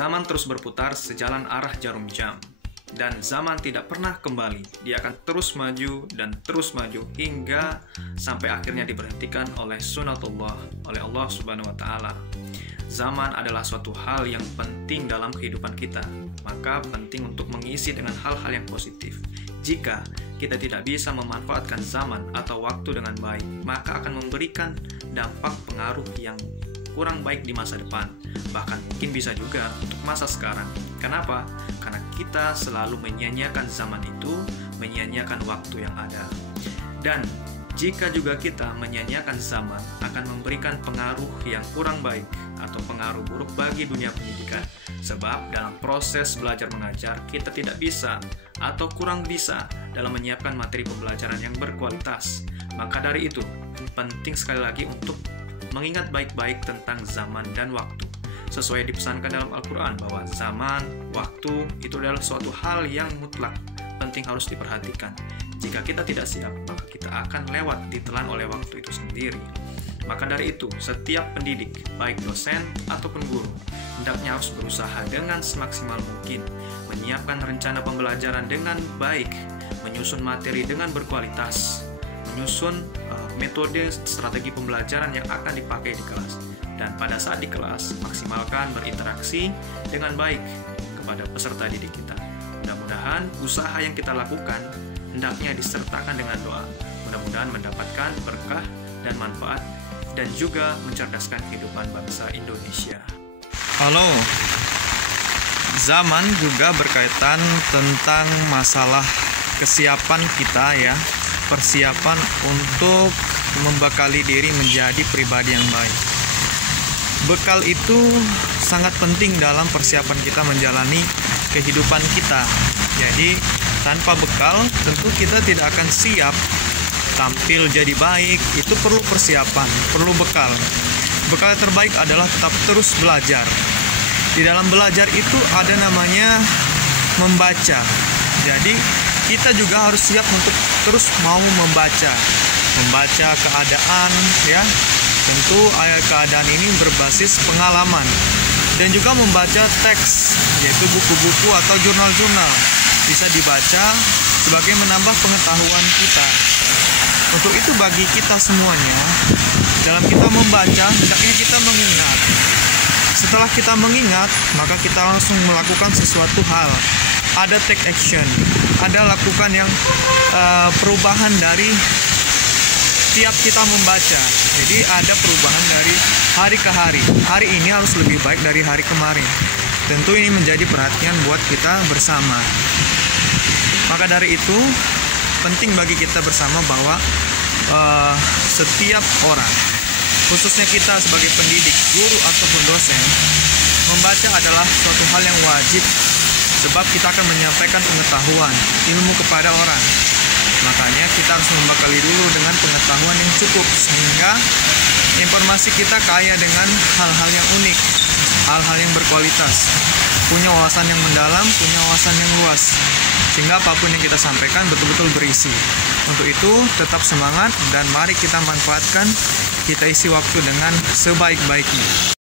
Zaman terus berputar sejalan arah jarum jam. Dan zaman tidak pernah kembali. Dia akan terus maju dan terus maju hingga sampai akhirnya diberhentikan oleh sunatullah, oleh Allah Subhanahu wa Ta'ala. Zaman adalah suatu hal yang penting dalam kehidupan kita, maka penting untuk mengisi dengan hal-hal yang positif. Jika kita tidak bisa memanfaatkan zaman atau waktu dengan baik, maka akan memberikan dampak pengaruh yang kurang baik di masa depan, bahkan mungkin bisa juga untuk masa sekarang. Kenapa? Karena kita selalu menyia-nyiakan zaman itu, menyia-nyiakan waktu yang ada. Dan jika juga kita menyia-nyiakan zaman, akan memberikan pengaruh yang kurang baik atau pengaruh buruk bagi dunia pendidikan. Sebab dalam proses belajar mengajar, kita tidak bisa atau kurang bisa dalam menyiapkan materi pembelajaran yang berkualitas. Maka dari itu, penting sekali lagi untuk mengingat baik-baik tentang zaman dan waktu. Sesuai dipesankan dalam Al-Quran bahwa zaman, waktu itu adalah suatu hal yang mutlak, penting harus diperhatikan. Jika kita tidak siap, maka kita akan lewat ditelan oleh waktu itu sendiri. Maka dari itu, setiap pendidik, baik dosen ataupun guru, hendaknya harus berusaha dengan semaksimal mungkin, menyiapkan rencana pembelajaran dengan baik, menyusun materi dengan berkualitas, menyusun metode strategi pembelajaran yang akan dipakai di kelas. Dan pada saat di kelas, maksimalkan berinteraksi dengan baik kepada peserta didik kita. Mudah-mudahan usaha yang kita lakukan hendaknya disertakan dengan doa. Mudah-mudahan mendapatkan berkah dan manfaat dan juga mencerdaskan kehidupan bangsa Indonesia. Halo, zaman juga berkaitan tentang masalah kesiapan kita ya, persiapan untuk membekali diri menjadi pribadi yang baik. Bekal itu sangat penting dalam persiapan kita menjalani kehidupan kita. Jadi tanpa bekal tentu kita tidak akan siap tampil jadi baik. Itu perlu persiapan, perlu bekal. Bekal yang terbaik adalah tetap terus belajar. Di dalam belajar itu ada namanya membaca. Jadi kita juga harus siap untuk terus mau membaca keadaan ya. Tentu keadaan ini berbasis pengalaman dan juga membaca teks, yaitu buku-buku atau jurnal-jurnal bisa dibaca sebagai menambah pengetahuan kita. Untuk itu bagi kita semuanya, dalam kita membaca hendaknya kita mengingat. Setelah kita mengingat, maka kita langsung melakukan sesuatu hal. Ada take action, ada lakukan yang perubahan dari tiap kita membaca. Jadi ada perubahan dari hari ke hari. Hari ini harus lebih baik dari hari kemarin. Tentu ini menjadi perhatian buat kita bersama. Maka dari itu penting bagi kita bersama bahwa setiap orang, khususnya kita sebagai pendidik, guru ataupun dosen, membaca adalah suatu hal yang wajib. Sebab kita akan menyampaikan pengetahuan, ilmu kepada orang. Makanya kita harus membekali dulu dengan pengetahuan yang cukup, sehingga informasi kita kaya dengan hal-hal yang unik, hal-hal yang berkualitas, punya wawasan yang mendalam, punya wawasan yang luas, sehingga apapun yang kita sampaikan betul-betul berisi. Untuk itu tetap semangat dan mari kita manfaatkan, kita isi waktu dengan sebaik-baiknya.